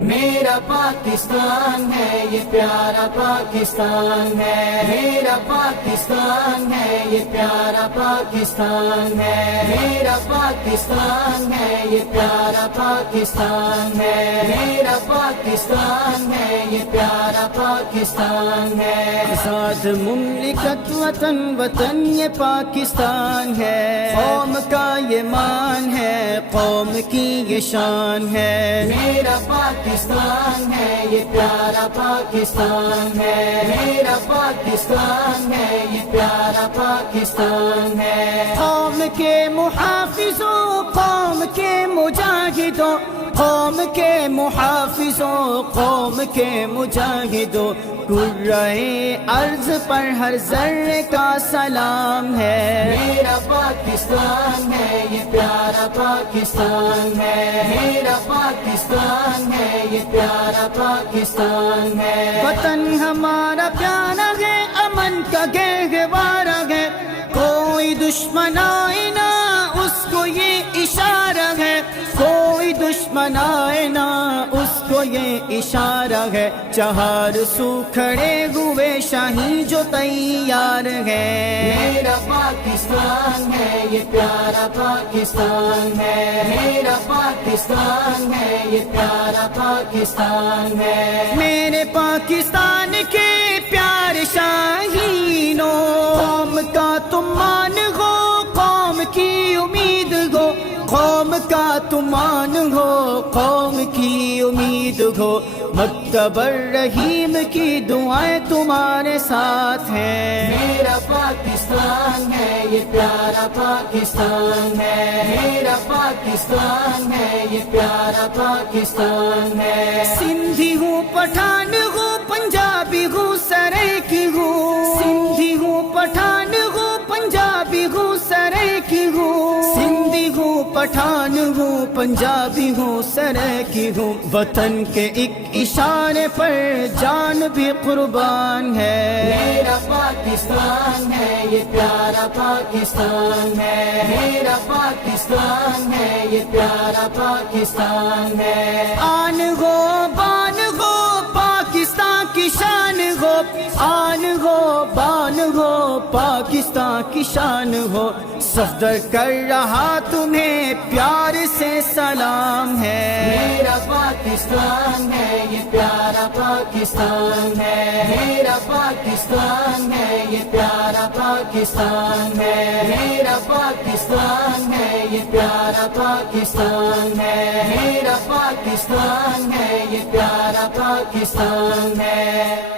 میرا پاکستان ہے یہ پیارا پاکستان ہے، میرا پاکستان ہے یہ پیارا پاکستان ہے، میرا پاکستان ہے یہ پیارا پاکستان ہے، میرا پاکستان ہے یہ پیارا پاکستان ہے۔ آزاد مملکت وطن وطن یہ پاکستان ہے، قوم کا یہ مان ہے، قوم کی یہ شان ہے۔ میرا پاکستان ہے یہ پیارا پاکستان ہے، میرا پاکستان ہے یہ پیارا پاکستان ہے۔ قوم کے محافظوں، قوم کے مجاہدوں، قوم کے محافظوں، قوم کے مجاہدوں، کرۂ ارض پر ہر ذرے کا سلام ہے۔ میرا پاکستان ہے یہ پیارا پاکستان ہے، میرا پاکستان ہے یہ پیارا پاکستان ہے۔ وطن ہمارا پیارا ہے، امن کا گہوارہ ہے، کوئی دشمن آئے نہ اس کو یہ اشارہ ہے، کوئی دشمن آئے نہ اس کو یہ اشارہ ہے، چہار سو کھڑے ہوئے شاہی جو تیار ہے۔ میرا پاکستان ہے یہ پیارا پاکستان ہے، میرا پاکستان ہے یہ پیارا پاکستان ہے۔ میرے پاکستان کے پیارے شاہینوں، قوم کا تم مان ہو، قوم کی امید ہو، قوم کا تم مان ہو، قوم کی امید ہو، مکتب الرحیم کی دعائیں تمہارے ساتھ ہیں۔ میرا پاکستان ہے یہ پیارا پاکستان ہے، میرا پاکستان ہے یہ پیارا پاکستان ہے۔ سندھی ہوں، پٹھان ہوں، پنجابی ہوں، سرائکی ہوں، سندھی ہوں، پٹھان ہوں، پنجابی ہوں، سرائکی ہوں، سندھی ہوں، پٹھان ہوں، پنجابی ہوں، سرائکی ہوں، وطن کے ایک اشارے پر جان بھی قربان ہے۔ میرا پاکستان ہے یہ پیارا پاکستان ہے، میرا پاکستان ہے یہ پیارا پاکستان ہے۔ آن ہو، بان ہو، پاکستان کی شان ہو، آن ہو، بان ہو، پاکستان کی شان ہو، صفدر کر رہا تمہیں پیار سے سلام ہے۔ میرا پاکستان ہے یہ پیارا پاکستان ہے، میرا پاکستان ہے یہ پیارا پاکستان ہے، میرا پاکستان ہے یہ پیارا پاکستان ہے، میرا پاکستان ہے یہ پیارا پاکستان ہے۔